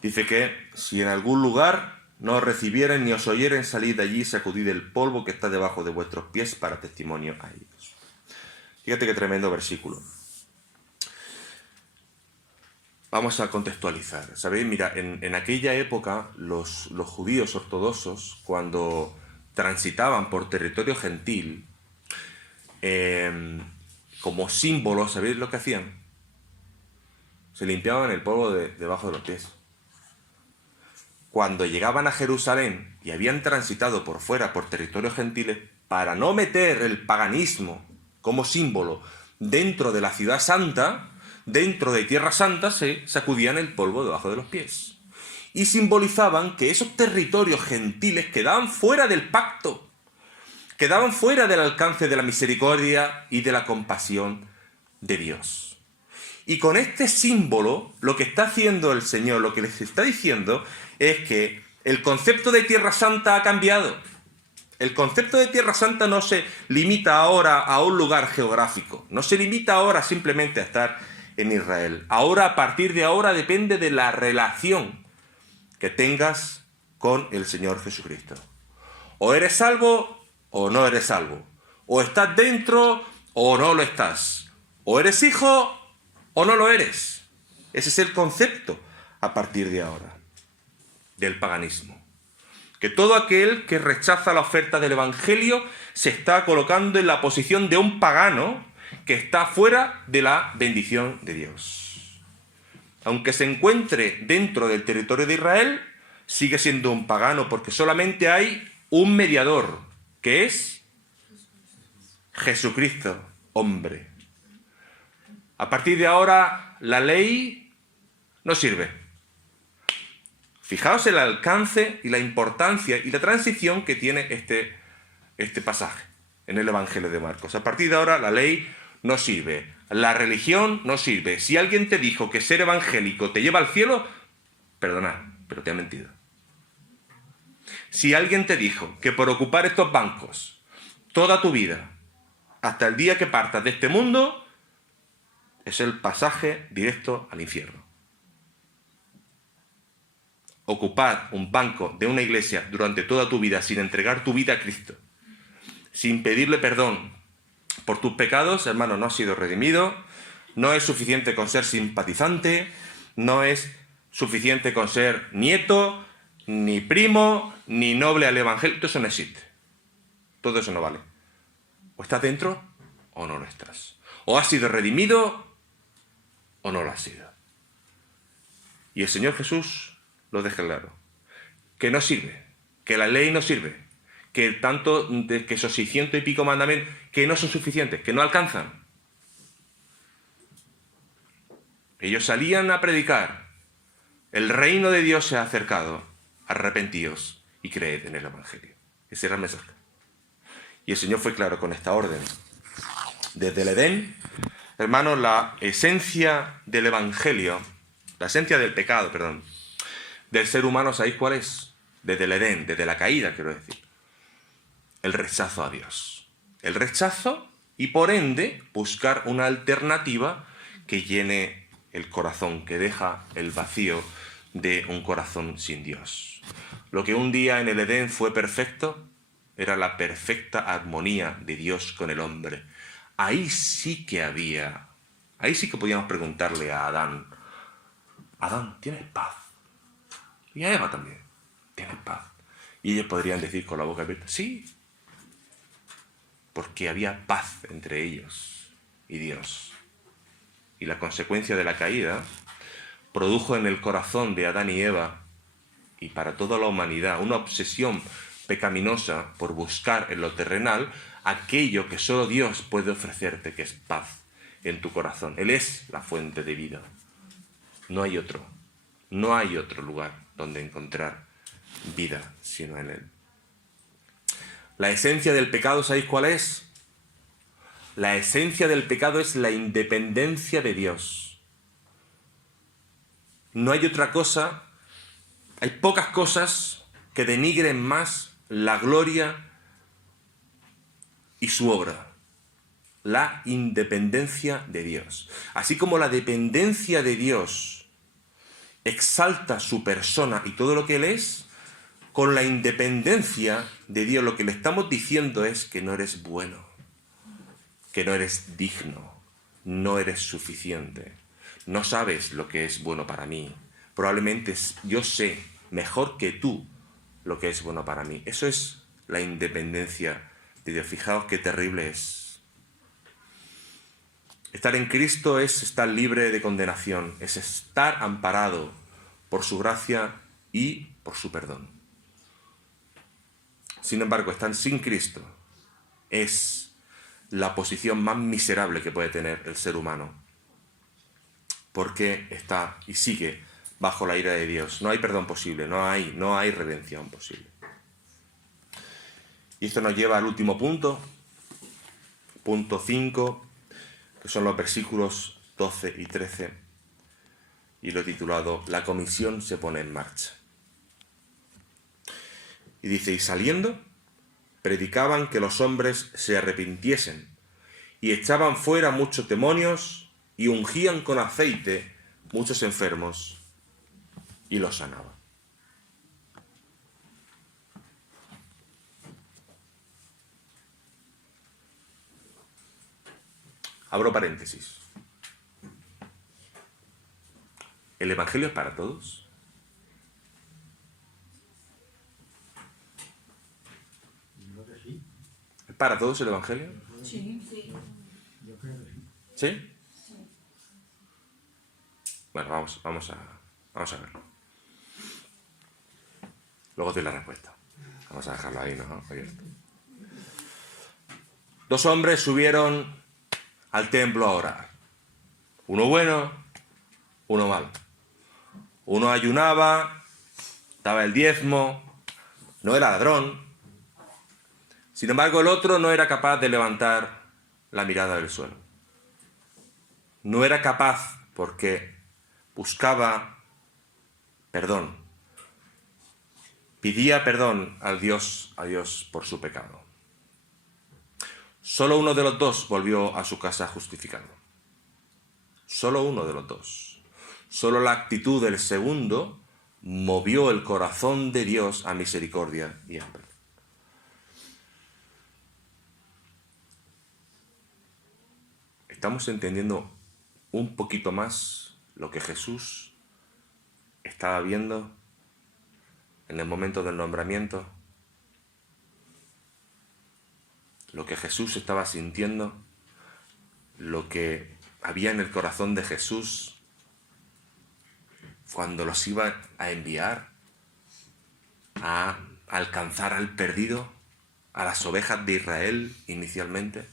Dice que si en algún lugar no os recibieren ni os oyeren, salid de allí y sacudid el polvo que está debajo de vuestros pies para testimonio a ellos. Fíjate qué tremendo versículo. Vamos a contextualizar. ¿Sabéis? Mira, en aquella época los judíos ortodoxos, cuando transitaban por territorio gentil, como símbolo, ¿sabéis lo que hacían? Se limpiaban el polvo debajo de los pies. Cuando llegaban a Jerusalén y habían transitado por fuera, por territorios gentiles, para no meter el paganismo como símbolo dentro de la ciudad santa, dentro de Tierra Santa, se sacudían el polvo debajo de los pies. Y simbolizaban que esos territorios gentiles quedaban fuera del pacto, quedaban fuera del alcance de la misericordia y de la compasión de Dios. Y con este símbolo, lo que está haciendo el Señor, lo que les está diciendo, es que el concepto de Tierra Santa ha cambiado. El concepto de Tierra Santa no se limita ahora a un lugar geográfico, no se limita ahora simplemente a estar en Israel. Ahora, a partir de ahora, depende de la relación que tengas con el Señor Jesucristo. O eres salvo o no eres salvo. O estás dentro o no lo estás. O eres hijo o no lo eres. Ese es el concepto a partir de ahora del paganismo. Que todo aquel que rechaza la oferta del Evangelio se está colocando en la posición de un pagano que está fuera de la bendición de Dios. Aunque se encuentre dentro del territorio de Israel, sigue siendo un pagano porque solamente hay un mediador, que es Jesucristo, hombre. A partir de ahora, la ley no sirve. Fijaos el alcance y la importancia y la transición que tiene este pasaje en el Evangelio de Marcos. A partir de ahora, la ley no sirve. La religión no sirve. Si alguien te dijo que ser evangélico te lleva al cielo, perdonad, pero te ha mentido. Si alguien te dijo que por ocupar estos bancos toda tu vida, hasta el día que partas de este mundo, es el pasaje directo al infierno. Ocupar un banco de una iglesia durante toda tu vida sin entregar tu vida a Cristo, sin pedirle perdón por tus pecados, hermano, no has sido redimido. No es suficiente con ser simpatizante, no es suficiente con ser nieto, ni primo, ni noble al evangelio. Todo eso no existe. Todo eso no vale. O estás dentro o no lo estás. O has sido redimido o no lo has sido. Y el Señor Jesús lo deja claro. Que no sirve, que la ley no sirve, que tanto de que esos 600 y pico mandamientos que no son suficientes, que no alcanzan. Ellos salían a predicar: el reino de Dios se ha acercado, arrepentíos y creed en el Evangelio. Ese era el mensaje. Y el Señor fue claro con esta orden. Desde el Edén, hermanos, la esencia del Evangelio, la esencia del pecado, perdón, del ser humano, ¿sabéis cuál es? Desde el Edén, desde la caída, quiero decir. El rechazo a Dios. El rechazo y, por ende, buscar una alternativa que llene el corazón, que deja el vacío de un corazón sin Dios. Lo que un día en el Edén fue perfecto, era la perfecta armonía de Dios con el hombre. Ahí sí que había Ahí sí que podíamos preguntarle a Adán, Adán, ¿tienes paz? Y a Eva también, ¿tienes paz? Y ellos podrían decir con la boca abierta, sí, porque había paz entre ellos y Dios. Y la consecuencia de la caída produjo en el corazón de Adán y Eva y para toda la humanidad una obsesión pecaminosa por buscar en lo terrenal aquello que solo Dios puede ofrecerte, que es paz en tu corazón. Él es la fuente de vida. No hay otro. No hay otro lugar donde encontrar vida sino en Él. La esencia del pecado, ¿sabéis cuál es? La esencia del pecado es la independencia de Dios. No hay otra cosa, hay pocas cosas que denigren más la gloria y su obra. La independencia de Dios. Así como la dependencia de Dios exalta su persona y todo lo que Él es, con la independencia de Dios lo que le estamos diciendo es que no eres bueno, que no eres digno, no eres suficiente, no sabes lo que es bueno para mí. Probablemente yo sé mejor que tú lo que es bueno para mí. Eso es la independencia de Dios. Fijaos qué terrible es. Estar en Cristo es estar libre de condenación, es estar amparado por su gracia y por su perdón. Sin embargo, estar sin Cristo es la posición más miserable que puede tener el ser humano, porque está y sigue bajo la ira de Dios. No hay perdón posible, no hay redención posible. Y esto nos lleva al último punto, punto 5, que son los versículos 12 y 13, y lo he titulado La comisión se pone en marcha. Y dice, y saliendo, predicaban que los hombres se arrepintiesen, y echaban fuera muchos demonios, y ungían con aceite muchos enfermos, y los sanaban. Abro paréntesis. ¿El Evangelio es para todos? Yo creo que sí. ¿Es para todos el Evangelio? Sí, sí. Yo creo que sí. ¿Sí? Bueno, vamos a verlo. Luego te doy la respuesta. Vamos a dejarlo ahí, ¿no? Abierto. 2 hombres subieron al templo a orar. Uno bueno, uno malo. Uno ayunaba, daba el diezmo, no era ladrón. Sin embargo, el otro no era capaz de levantar la mirada del suelo. No era capaz porque buscaba perdón. Pedía perdón a Dios por su pecado. Solo uno de los dos volvió a su casa justificado. Solo uno de los dos. Solo la actitud del segundo movió el corazón de Dios a misericordia y a perdón. ¿Estamos entendiendo un poquito más lo que Jesús estaba viendo en el momento del nombramiento? Lo que Jesús estaba sintiendo, lo que había en el corazón de Jesús cuando los iba a enviar a alcanzar al perdido, a las ovejas de Israel inicialmente.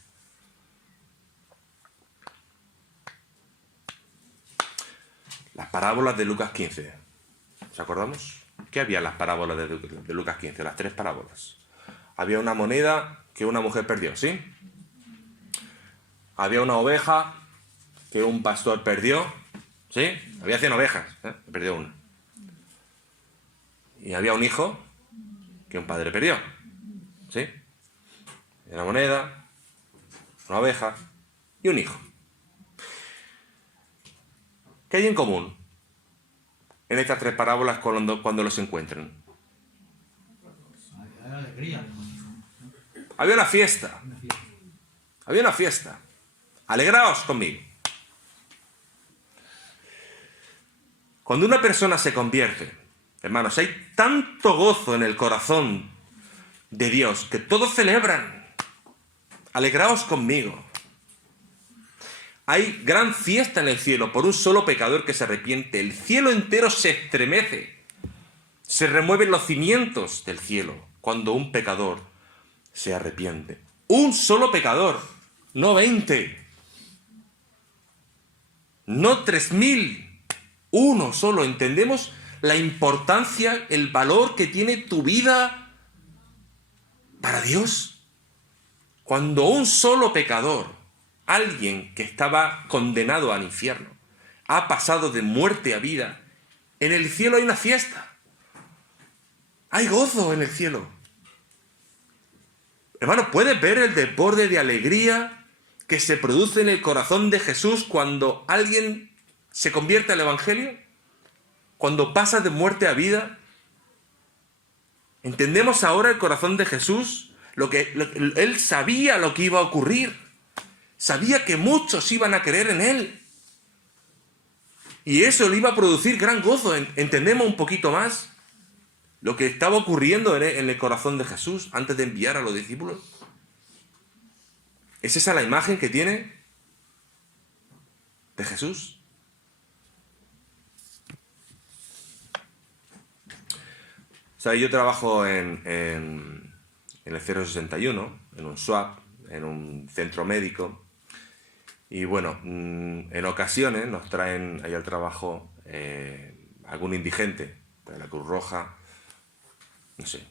Las parábolas de Lucas 15. ¿Os acordamos? ¿Qué había en las parábolas de Lucas 15? Las 3 parábolas. Había una moneda que una mujer perdió, ¿sí? Había una oveja que un pastor perdió, ¿sí? Había 100 ovejas, perdió una. Y había un hijo que un padre perdió, ¿sí? Una moneda, una oveja y un hijo. ¿Qué hay en común en estas 3 parábolas cuando los encuentran? Hay alegría. Había una fiesta. Una fiesta. Había una fiesta. Alegraos conmigo. Cuando una persona se convierte, hermanos, hay tanto gozo en el corazón de Dios que todos celebran. Alegraos conmigo. Hay gran fiesta en el cielo por un solo pecador que se arrepiente. El cielo entero se estremece. Se remueven los cimientos del cielo cuando un pecador se arrepiente. Un solo pecador, no 20. No 3000. Uno solo. ¿Entendemos la importancia, el valor que tiene tu vida para Dios? Cuando un solo pecador, alguien que estaba condenado al infierno, ha pasado de muerte a vida, en el cielo hay una fiesta. Hay gozo en el cielo. Hermano, ¿puedes ver el desborde de alegría que se produce en el corazón de Jesús cuando alguien se convierte al Evangelio? Cuando pasa de muerte a vida. ¿Entendemos ahora el corazón de Jesús? Él sabía lo que iba a ocurrir. Sabía que muchos iban a creer en él. Y eso le iba a producir gran gozo. ¿Entendemos un poquito más lo que estaba ocurriendo en el corazón de Jesús antes de enviar a los discípulos? ¿Es esa la imagen que tiene de Jesús? O sea, yo trabajo en el 061, en un SWAP, en un centro médico. Y bueno, en ocasiones nos traen ahí al trabajo algún indigente de la Cruz Roja. No sé,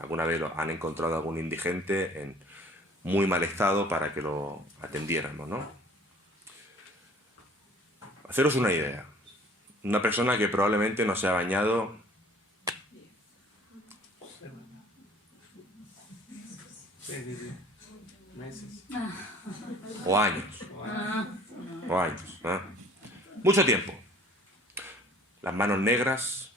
alguna vez han encontrado algún indigente en muy mal estado para que lo atendiéramos, ¿no? Haceros una idea. Una persona que probablemente no se ha bañado meses. o años. O años. ¿Eh? Mucho tiempo. Las manos negras.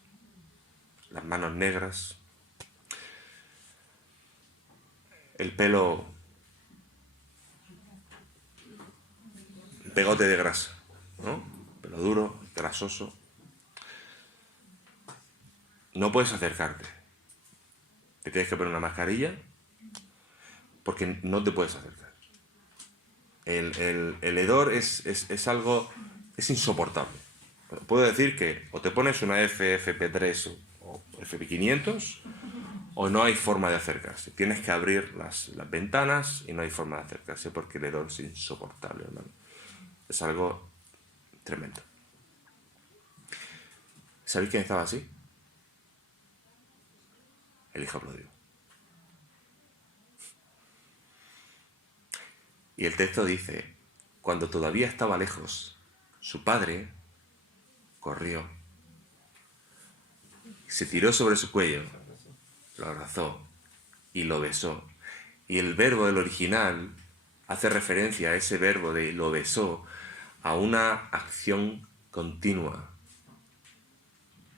El pelo pegote de grasa, ¿no? Pelo duro, grasoso. No puedes acercarte. Te tienes que poner una mascarilla porque no te puedes acercar. El hedor es algo, es insoportable. Puedo decir que o te pones una FFP3 o FP500 o no hay forma de acercarse. Tienes que abrir las ventanas y no hay forma de acercarse porque el hedor es insoportable, hermano. Es algo tremendo. ¿Sabéis quién estaba así? El hijo pródigo. Y el texto dice, cuando todavía estaba lejos, su padre corrió, se tiró sobre su cuello, lo abrazó y lo besó. Y el verbo del original hace referencia a ese verbo de lo besó, a una acción continua.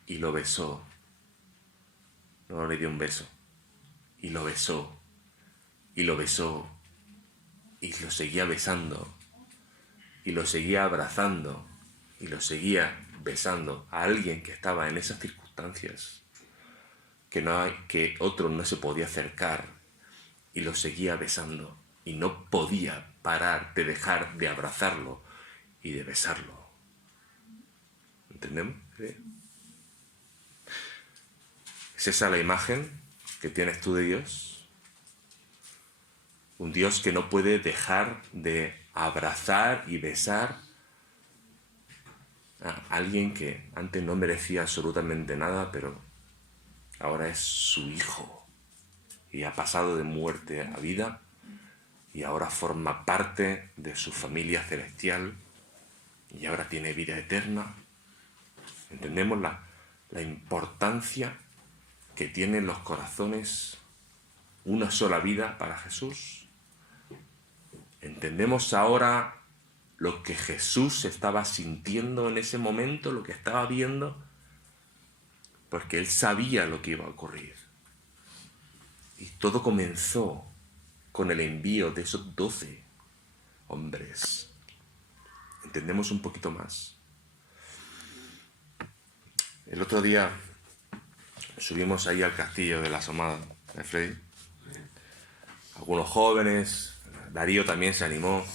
Y lo besó. No le dio un beso. Y lo besó. Y lo besó. Y lo seguía besando. Y lo seguía abrazando. Y lo seguía besando a alguien que estaba en esas circunstancias. Que otro no se podía acercar. Y lo seguía besando. Y no podía parar de dejar de abrazarlo y de besarlo. ¿Entendemos? ¿Sí? ¿Es esa la imagen que tienes tú de Dios? Un Dios que no puede dejar de abrazar y besar a alguien que antes no merecía absolutamente nada, pero ahora es su hijo y ha pasado de muerte a vida y ahora forma parte de su familia celestial y ahora tiene vida eterna. ¿Entendemos la importancia que tienen los corazones una sola vida para Jesús? ¿Entendemos ahora lo que Jesús estaba sintiendo en ese momento, lo que estaba viendo? Porque Él sabía lo que iba a ocurrir. Y todo comenzó con el envío de esos 12 hombres. ¿Entendemos un poquito más? El otro día subimos ahí al castillo de la Asomada, de Freddy. Algunos jóvenes, Darío también se animó. O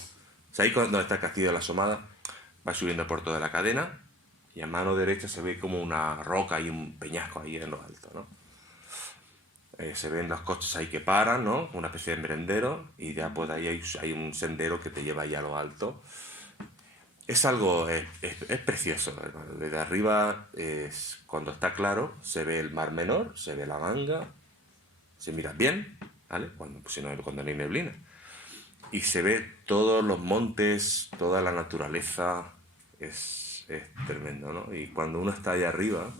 sea, ahí donde está el castillo de la Asomada, va subiendo por toda la cadena y a mano derecha se ve como una roca y un peñasco ahí en lo alto, ¿no? Se ven los coches ahí que paran, ¿no? Una especie de merendero y ya pues ahí hay un sendero que te lleva ahí a lo alto. Es algo, es precioso, hermano. Desde arriba, cuando está claro, se ve el Mar Menor, se ve la Ganga, se mira bien, ¿vale? Cuando no hay neblina. Y se ve todos los montes, toda la naturaleza, es tremendo, ¿no? Y cuando uno está allá arriba,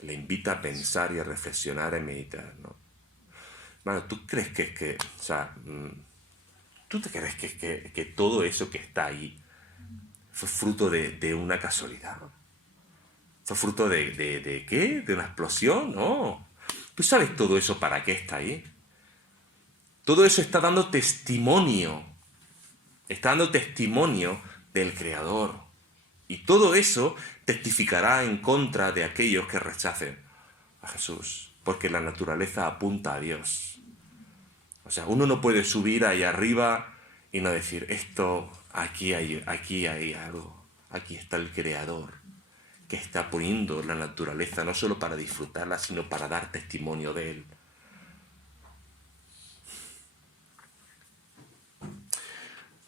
le invita a pensar y a reflexionar y a meditar, ¿no? Bueno, ¿tú crees o sea, tú te crees que todo eso que está ahí fue fruto de una casualidad? ¿Fue fruto de qué? ¿De una explosión? No. ¿Tú sabes todo eso para qué está ahí? Todo eso está dando testimonio. Está dando testimonio del Creador. Y todo eso testificará en contra de aquellos que rechacen a Jesús. Porque la naturaleza apunta a Dios. O sea, uno no puede subir ahí arriba y no decir, aquí hay algo. Aquí está el Creador, que está poniendo la naturaleza no solo para disfrutarla, sino para dar testimonio de Él.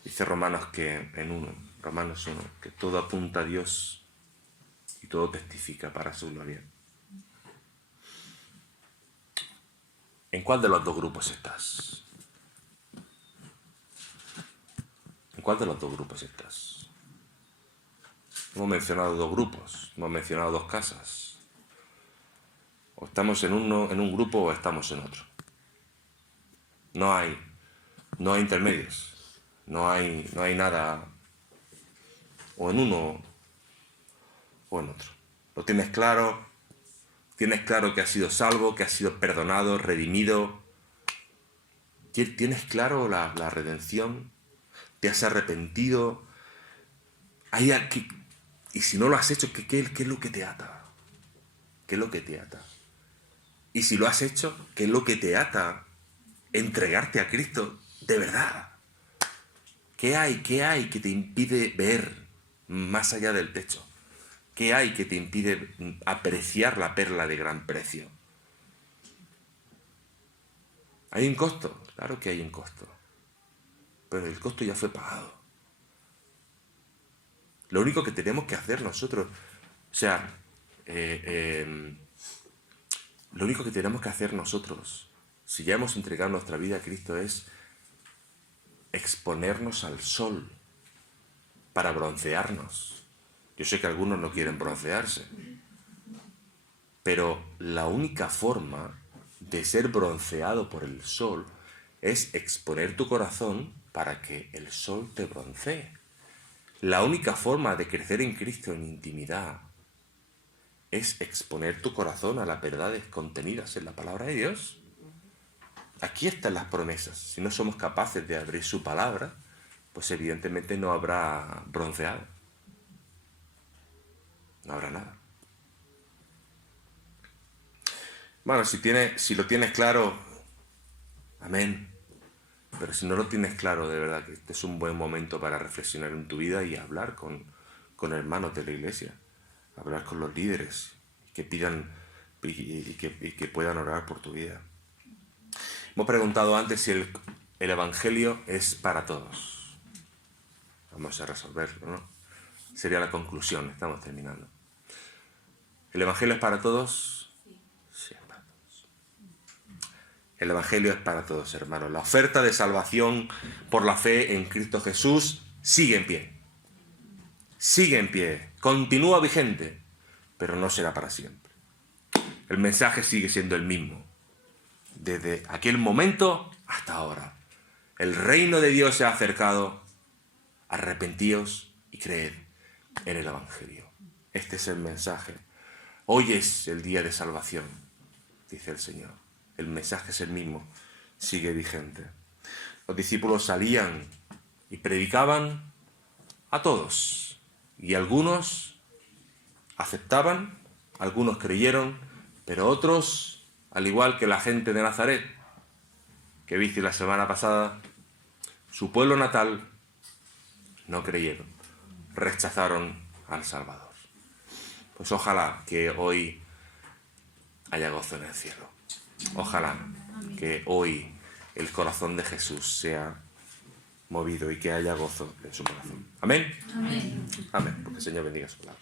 Dice Romanos 1, que todo apunta a Dios y todo testifica para su gloria. ¿En cuál de los dos grupos estás? ¿En cuál de los dos grupos estás? Hemos mencionado dos grupos, hemos mencionado dos casas. O estamos en un grupo o estamos en otro. No hay intermedios. No hay nada o en uno o en otro. ¿Lo tienes claro? ¿Tienes claro que has sido salvo, que has sido perdonado, redimido? ¿Tienes claro la redención? ¿Te has arrepentido? Y si no lo has hecho, ¿qué es lo que te ata? ¿Qué es lo que te ata? Y si lo has hecho, ¿qué es lo que te ata? Entregarte a Cristo de verdad. ¿Qué hay que te impide ver más allá del techo? ¿Qué hay que te impide apreciar la perla de gran precio? ¿Hay un costo? Claro que hay un costo. Pero el costo ya fue pagado. Lo único que tenemos que hacer nosotros, lo único que tenemos que hacer nosotros, si ya hemos entregado nuestra vida a Cristo, es exponernos al sol para broncearnos. Yo sé que algunos no quieren broncearse, pero la única forma de ser bronceado por el sol es exponer tu corazón para que el sol te broncee. La única forma de crecer en Cristo en intimidad es exponer tu corazón a las verdades contenidas en la palabra de Dios. Aquí están las promesas. Si no somos capaces de abrir su palabra, pues evidentemente no habrá bronceado. No habrá nada. Bueno, si lo tienes claro, amén. Pero si no lo tienes claro, de verdad que este es un buen momento para reflexionar en tu vida y hablar con hermanos de la iglesia. Hablar con los líderes que pidan y que puedan orar por tu vida. Hemos preguntado antes si el Evangelio es para todos. Vamos a resolverlo, ¿no? Sería la conclusión, estamos terminando. ¿El Evangelio es para todos? Sí, es para todos. El Evangelio es para todos, hermanos. La oferta de salvación por la fe en Cristo Jesús sigue en pie. Sigue en pie. Continúa vigente, pero no será para siempre. El mensaje sigue siendo el mismo. Desde aquel momento hasta ahora. El reino de Dios se ha acercado. Arrepentíos y creed en el Evangelio. Este es el mensaje. Hoy es el día de salvación, dice el Señor. El mensaje es el mismo, sigue vigente. Los discípulos salían y predicaban a todos. Y algunos aceptaban, algunos creyeron, pero otros, al igual que la gente de Nazaret, que viste la semana pasada, su pueblo natal, no creyeron, rechazaron al Salvador. Pues ojalá que hoy haya gozo en el cielo. Ojalá que hoy el corazón de Jesús sea movido y que haya gozo en su corazón. Amén. Amén. Amén. Porque el Señor bendiga su palabra.